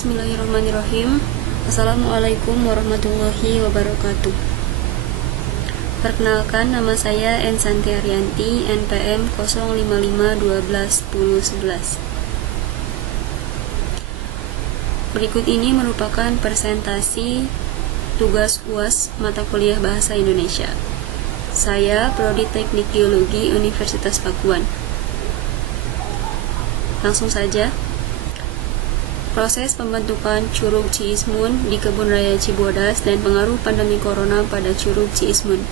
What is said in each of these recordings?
Bismillahirrahmanirrahim. Assalamualaikum warahmatullahi wabarakatuh. Perkenalkan, nama saya N. Santi Arianti, NPM 055121011. Berikut ini merupakan presentasi tugas UAS mata kuliah Bahasa Indonesia. Saya Prodi Teknik Geologi Universitas Pakuan. Langsung saja. Proses pembentukan Curug Ciismun di Kebun Raya Cibodas dan pengaruh pandemi corona pada Curug Ciismun.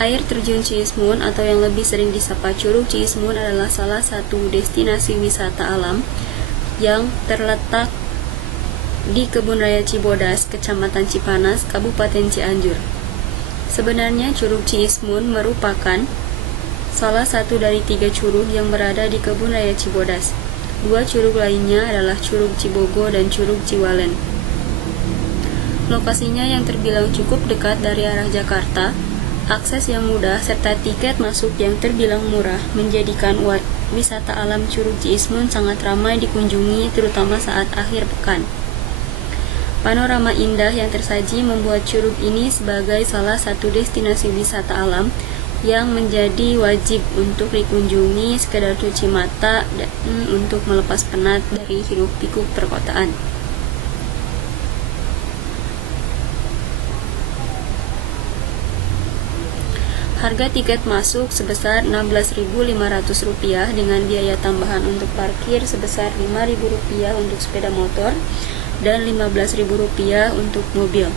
Air terjun Ciismun atau yang lebih sering disapa Curug Ciismun adalah salah satu destinasi wisata alam yang terletak di Kebun Raya Cibodas, Kecamatan Cipanas, Kabupaten Cianjur. Sebenarnya Curug Ciismun merupakan salah satu dari 3 curug yang berada di Kebun Raya Cibodas. 2 curug lainnya adalah Curug Cibogo dan Curug Ciwalen. Lokasinya yang terbilang cukup dekat dari arah Jakarta, akses yang mudah, serta tiket masuk yang terbilang murah menjadikan wisata alam Curug Ciismun sangat ramai dikunjungi, terutama saat akhir pekan. Panorama indah yang tersaji membuat curug ini sebagai salah satu destinasi wisata alam yang menjadi wajib untuk dikunjungi, sekedar cuci mata dan untuk melepas penat dari hiruk-pikuk perkotaan. Harga tiket masuk sebesar Rp16.500 dengan biaya tambahan untuk parkir sebesar Rp5.000 untuk sepeda motor dan Rp15.000 untuk mobil.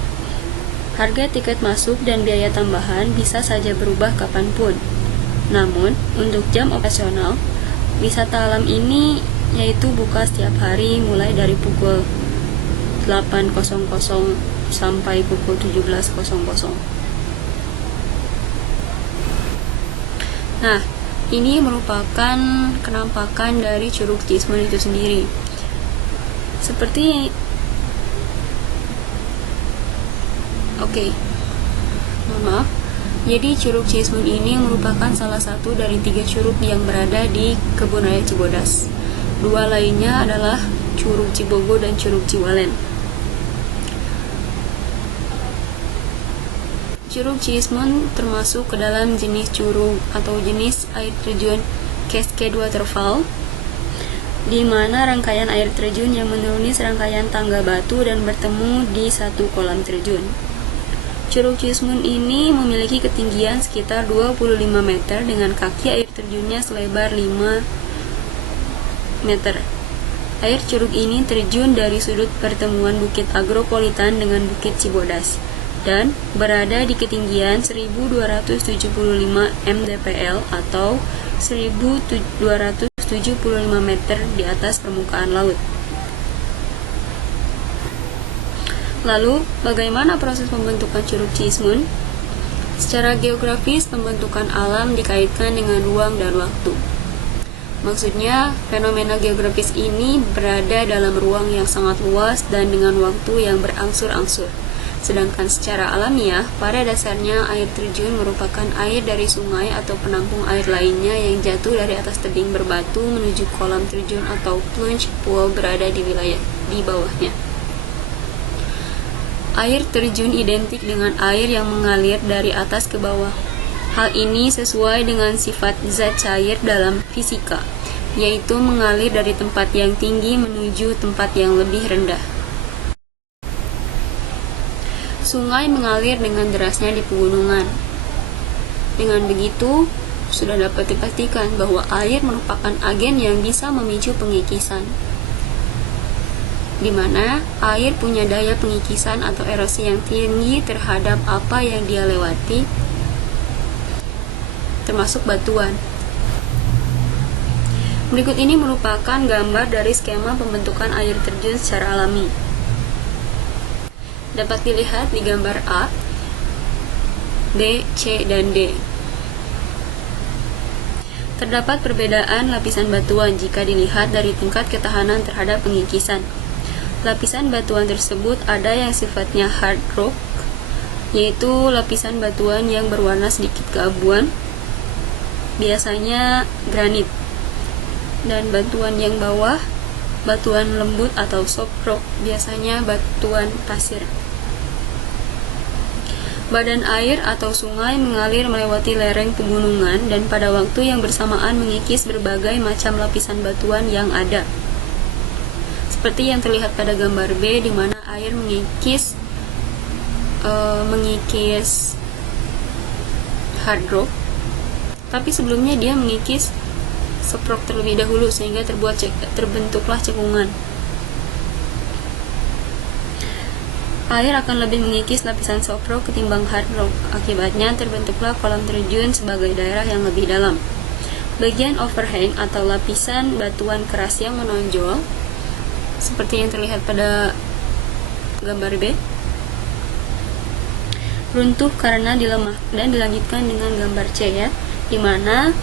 Harga tiket masuk dan biaya tambahan bisa saja berubah kapanpun. Namun, untuk jam operasional, wisata alam ini yaitu buka setiap hari mulai dari pukul 8.00 sampai pukul 17.00. Nah, ini merupakan kenampakan dari Curug Ciismun itu sendiri. Mohon maaf. Jadi Curug Ciismun ini merupakan salah satu dari 3 curug yang berada di Kebun Raya Cibodas. 2 lainnya adalah Curug Cibogo dan Curug Ciwalen. Curug Ciismun termasuk ke dalam jenis curug atau jenis air terjun Cascade Waterfall, di mana rangkaian air terjun yang menuruni serangkaian tangga batu dan bertemu di satu kolam terjun. Curug Ciismun ini memiliki ketinggian sekitar 25 meter dengan kaki air terjunnya selebar 5 meter. Air curug ini terjun dari sudut pertemuan Bukit Agropolitan dengan Bukit Cibodas dan berada di ketinggian 1275 mdpl atau 1275 meter di atas permukaan laut. Lalu, bagaimana proses pembentukan Curug Ciismun? Secara geografis, pembentukan alam dikaitkan dengan ruang dan waktu. Maksudnya, fenomena geografis ini berada dalam ruang yang sangat luas dan dengan waktu yang berangsur-angsur. Sedangkan secara alamiah, pada dasarnya air terjun merupakan air dari sungai atau penampung air lainnya yang jatuh dari atas tebing berbatu menuju kolam terjun atau plunge pool berada di wilayah di bawahnya. Air terjun identik dengan air yang mengalir dari atas ke bawah. Hal ini sesuai dengan sifat zat cair dalam fisika, yaitu mengalir dari tempat yang tinggi menuju tempat yang lebih rendah. Sungai mengalir dengan derasnya di pegunungan. Dengan begitu, sudah dapat dipastikan bahwa air merupakan agen yang bisa memicu pengikisan, di mana air punya daya pengikisan atau erosi yang tinggi terhadap apa yang dia lewati, termasuk batuan. Berikut ini merupakan gambar dari skema pembentukan air terjun secara alami. Dapat dilihat di gambar A, B, C, dan D. Terdapat perbedaan lapisan batuan jika dilihat dari tingkat ketahanan terhadap pengikisan. Lapisan batuan tersebut ada yang sifatnya hard rock, yaitu lapisan batuan yang berwarna sedikit keabuan, biasanya granit. dan batuan yang bawah batuan lembut atau soft rock, biasanya batuan pasir. Badan air atau sungai mengalir melewati lereng pegunungan dan pada waktu yang bersamaan mengikis berbagai macam lapisan batuan yang ada. Seperti yang terlihat pada gambar B, di mana air mengikis hard rock, tapi sebelumnya dia mengikis soft rock terlebih dahulu sehingga terbentuklah cekungan. Air akan lebih mengikis lapisan soft rock ketimbang hard rock. Akibatnya terbentuklah kolam terjun sebagai daerah yang lebih dalam. Bagian overhang atau lapisan batuan keras yang menonjol seperti yang terlihat pada gambar B runtuh karena dilemah, dan dilanjutkan dengan gambar C ya, di mana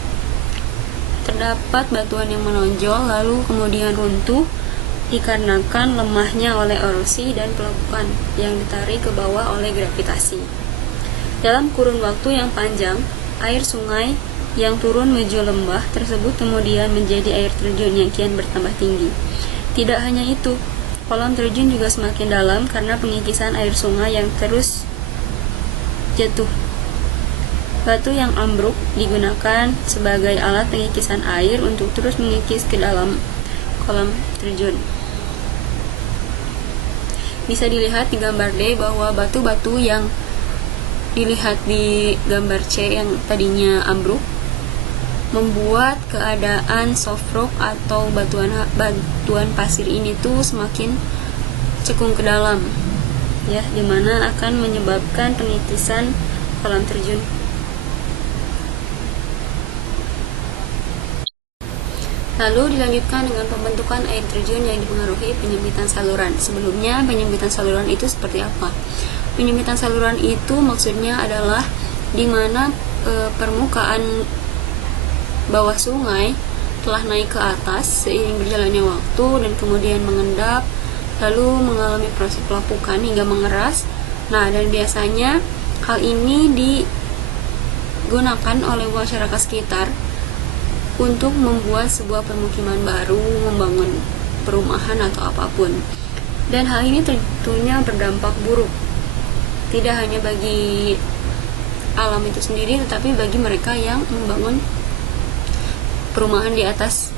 terdapat batuan yang menonjol lalu kemudian runtuh dikarenakan lemahnya oleh erosi dan pelebukan yang ditarik ke bawah oleh gravitasi. Dalam kurun waktu yang panjang, air sungai yang turun menuju lembah tersebut kemudian menjadi air terjun yang kian bertambah tinggi. Tidak hanya itu, kolam terjun juga semakin dalam karena pengikisan air sungai yang terus jatuh. Batu yang ambruk digunakan sebagai alat pengikisan air untuk terus mengikis ke dalam kolam terjun. Bisa dilihat di gambar D bahwa batu-batu yang dilihat di gambar C yang tadinya ambruk membuat keadaan soft rock atau batuan pasir ini tuh semakin cekung ke dalam, ya, dimana akan menyebabkan pengikisan kolam terjun. Lalu dilanjutkan dengan pembentukan air terjun yang dipengaruhi penyempitan saluran. Sebelumnya, penyempitan saluran itu seperti apa? Penyempitan saluran itu maksudnya adalah di mana permukaan bawah sungai telah naik ke atas seiring berjalannya waktu dan kemudian mengendap, lalu mengalami proses pelapukan hingga mengeras. Nah, dan biasanya hal ini digunakan oleh masyarakat sekitar untuk membuat sebuah permukiman baru, membangun perumahan atau apapun. Dan hal ini tentunya berdampak buruk, tidak hanya bagi alam itu sendiri, tetapi bagi mereka yang membangun perumahan di atas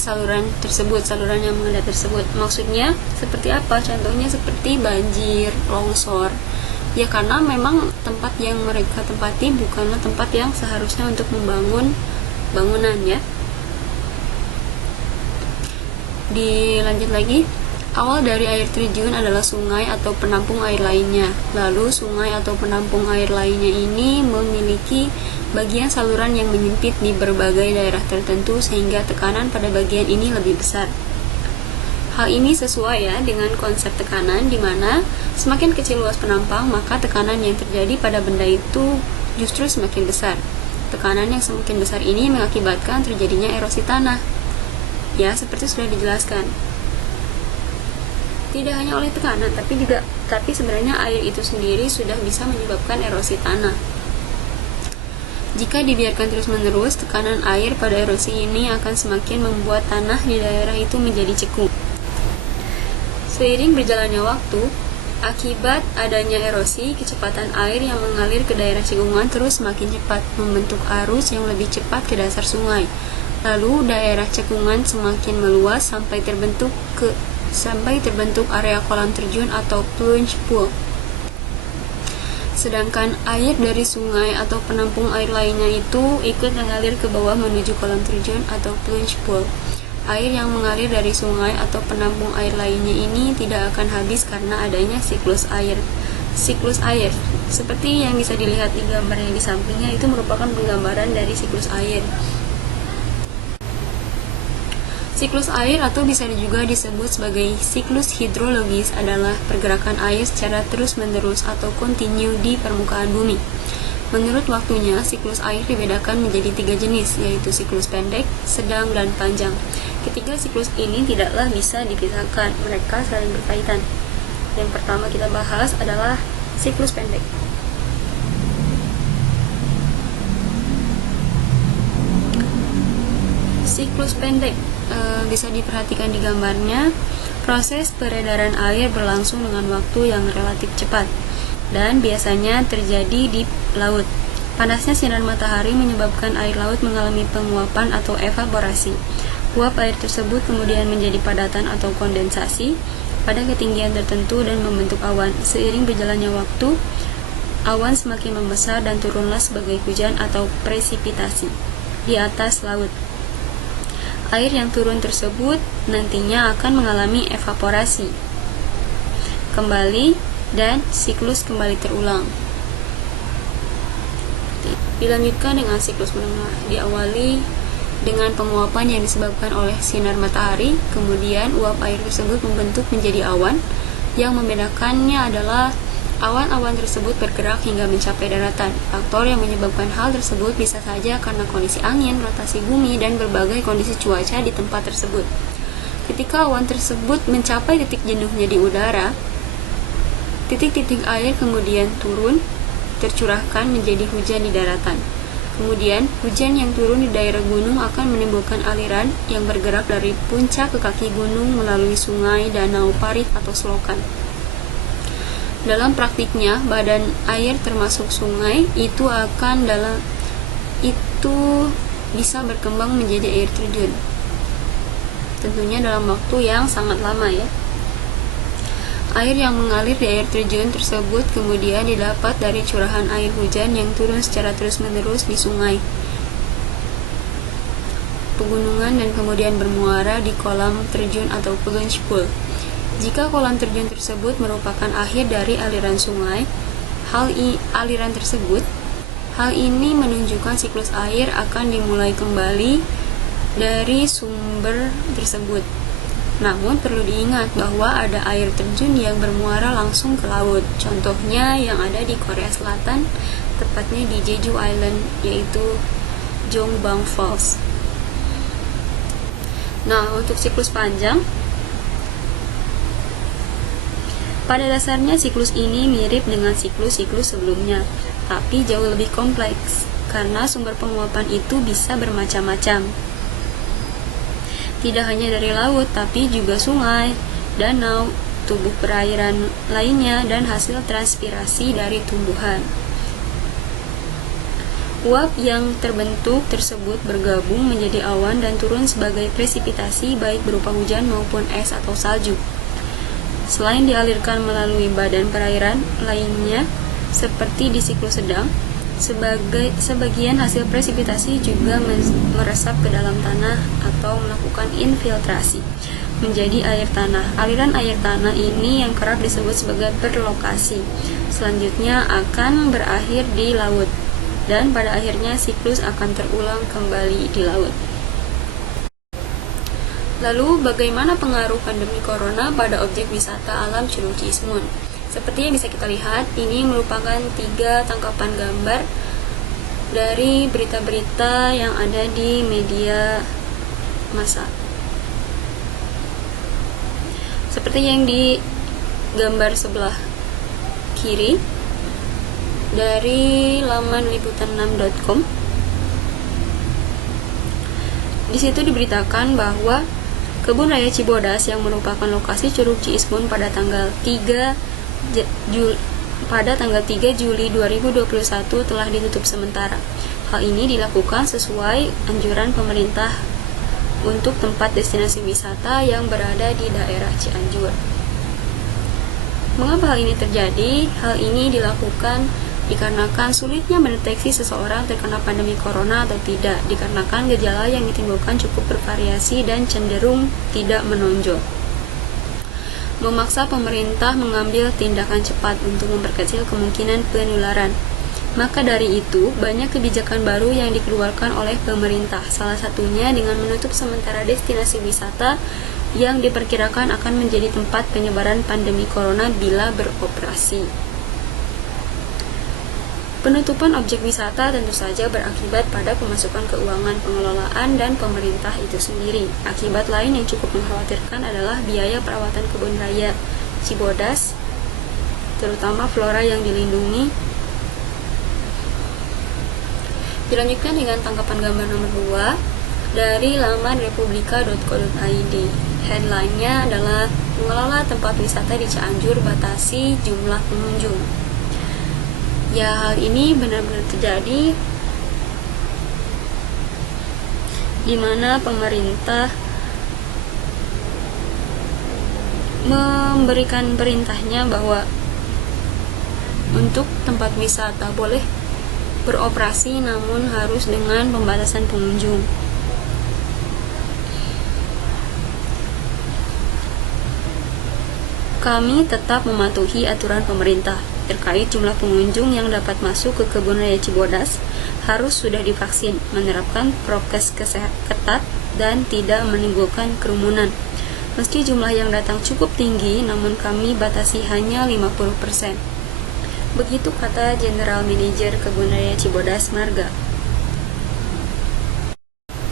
saluran tersebut, saluran yang mengendap tersebut. Maksudnya seperti apa? Contohnya seperti banjir, longsor. Ya, karena memang tempat yang mereka tempati bukanlah tempat yang seharusnya untuk membangun bangunan, ya. Dilanjut lagi, awal dari air terjun adalah sungai atau penampung air lainnya. Lalu sungai atau penampung air lainnya ini memiliki bagian saluran yang menyempit di berbagai daerah tertentu sehingga tekanan pada bagian ini lebih besar. Hal ini sesuai ya dengan konsep tekanan, di mana semakin kecil luas penampang maka tekanan yang terjadi pada benda itu justru semakin besar. Tekanan yang semakin besar ini mengakibatkan terjadinya erosi tanah. Ya, seperti sudah dijelaskan. Tidak hanya oleh tekanan, tapi sebenarnya air itu sendiri sudah bisa menyebabkan erosi tanah. Jika dibiarkan terus-menerus, tekanan air pada erosi ini akan semakin membuat tanah di daerah itu menjadi cekung. Seiring berjalannya waktu, akibat adanya erosi, kecepatan air yang mengalir ke daerah cekungan terus semakin cepat, membentuk arus yang lebih cepat ke dasar sungai. Lalu daerah cekungan semakin meluas sampai terbentuk area kolam terjun atau plunge pool. Sedangkan air dari sungai atau penampung air lainnya itu ikut mengalir ke bawah menuju kolam terjun atau plunge pool. Air yang mengalir dari sungai atau penampung air lainnya ini tidak akan habis karena adanya siklus air. Siklus air, seperti yang bisa dilihat di gambar yang di sampingnya, itu merupakan penggambaran dari siklus air. Siklus air atau bisa juga disebut sebagai siklus hidrologis adalah pergerakan air secara terus-menerus atau kontinu di permukaan bumi. Menurut waktunya, siklus air dibedakan menjadi 3 jenis, yaitu siklus pendek, sedang, dan panjang. Ketiga siklus ini tidaklah bisa dipisahkan, mereka saling berkaitan. Yang pertama kita bahas adalah siklus pendek. Siklus pendek bisa diperhatikan di gambarnya. Proses peredaran air berlangsung dengan waktu yang relatif cepat dan biasanya terjadi di laut. Panasnya sinar matahari menyebabkan air laut mengalami penguapan atau evaporasi. Uap air tersebut kemudian menjadi padatan atau kondensasi pada ketinggian tertentu dan membentuk awan. Seiring berjalannya waktu, awan semakin membesar dan turunlah sebagai hujan atau presipitasi di atas laut. Air yang turun tersebut nantinya akan mengalami evaporasi kembali dan siklus kembali terulang. Dilanjutkan dengan siklus menengah. Diawali dengan penguapan yang disebabkan oleh sinar matahari, kemudian uap air tersebut membentuk menjadi awan. Yang membedakannya adalah awan-awan tersebut bergerak hingga mencapai daratan. Faktor yang menyebabkan hal tersebut bisa saja karena kondisi angin, rotasi bumi, dan berbagai kondisi cuaca di tempat tersebut. Ketika awan tersebut mencapai titik jenuhnya di udara, titik-titik air kemudian turun, tercurahkan menjadi hujan di daratan. Kemudian, hujan yang turun di daerah gunung akan menimbulkan aliran yang bergerak dari puncak ke kaki gunung melalui sungai, danau, parit, atau selokan. Dalam praktiknya, badan air termasuk sungai itu bisa berkembang menjadi air terjun. Tentunya dalam waktu yang sangat lama ya. Air yang mengalir di air terjun tersebut kemudian didapat dari curahan air hujan yang turun secara terus-menerus di sungai, pegunungan, dan kemudian bermuara di kolam terjun atau plunge pool. Jika kolam terjun tersebut merupakan akhir dari aliran sungai, hal ini menunjukkan siklus air akan dimulai kembali dari sumber tersebut. Namun perlu diingat bahwa ada air terjun yang bermuara langsung ke laut. Contohnya yang ada di Korea Selatan, tepatnya di Jeju Island, yaitu Jongbang Falls. Nah, untuk siklus panjang, pada dasarnya siklus ini mirip dengan siklus-siklus sebelumnya, tapi jauh lebih kompleks karena sumber penguapan itu bisa bermacam-macam. Tidak hanya dari laut, tapi juga sungai, danau, tubuh perairan lainnya, dan hasil transpirasi dari tumbuhan. Uap yang terbentuk tersebut bergabung menjadi awan dan turun sebagai presipitasi baik berupa hujan maupun es atau salju. Selain dialirkan melalui badan perairan lainnya, seperti di siklus sedang, sebagian hasil presipitasi juga meresap ke dalam tanah atau melakukan infiltrasi menjadi air tanah. Aliran air tanah ini yang kerap disebut sebagai berlokasi. Selanjutnya akan berakhir di laut, dan pada akhirnya siklus akan terulang kembali di laut. Lalu, bagaimana pengaruh pandemi corona pada objek wisata alam Curug Ciismun? Seperti yang bisa kita lihat, ini merupakan 3 tangkapan gambar dari berita-berita yang ada di media massa. Seperti yang di gambar sebelah kiri dari laman liputan6.com. Di situ diberitakan bahwa Kebun Raya Cibodas yang merupakan lokasi Curug Ciismun pada tanggal 3 Juli 2021 telah ditutup sementara. Hal ini dilakukan sesuai anjuran pemerintah untuk tempat destinasi wisata yang berada di daerah Cianjur. Mengapa hal ini terjadi? Hal ini dilakukan dikarenakan sulitnya mendeteksi seseorang terkena pandemi corona atau tidak, dikarenakan gejala yang ditimbulkan cukup bervariasi dan cenderung tidak menonjol. Memaksa pemerintah mengambil tindakan cepat untuk memperkecil kemungkinan penularan. Maka dari itu, banyak kebijakan baru yang dikeluarkan oleh pemerintah, salah satunya dengan menutup sementara destinasi wisata yang diperkirakan akan menjadi tempat penyebaran pandemi corona bila beroperasi. Penutupan objek wisata tentu saja berakibat pada pemasukan keuangan pengelolaan dan pemerintah itu sendiri. Akibat lain yang cukup mengkhawatirkan adalah biaya perawatan kebun raya Cibodas, terutama flora yang dilindungi. Dilanjutkan dengan tangkapan gambar nomor 2. dari laman republika.co.id. Headline-nya adalah pengelola tempat wisata di Cianjur batasi jumlah pengunjung. Ya, hal ini benar-benar terjadi di mana pemerintah memberikan perintahnya bahwa untuk tempat wisata boleh beroperasi namun harus dengan pembatasan pengunjung. Kami tetap mematuhi aturan pemerintah terkait jumlah pengunjung yang dapat masuk ke Kebun Raya Cibodas harus sudah divaksin, menerapkan prokes kesehatan ketat, dan tidak menimbulkan kerumunan. Meski jumlah yang datang cukup tinggi, namun kami batasi hanya 50%. Begitu kata General Manager Kebun Raya Cibodas Marga.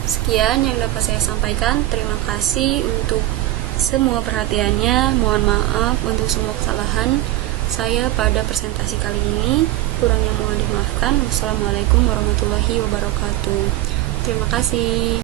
Sekian yang dapat saya sampaikan. Terima kasih untuk semua perhatiannya. Mohon maaf untuk semua kesalahan saya pada presentasi kali ini. Kurangnya mohon dimaafkan. Wassalamualaikum warahmatullahi wabarakatuh. Terima kasih.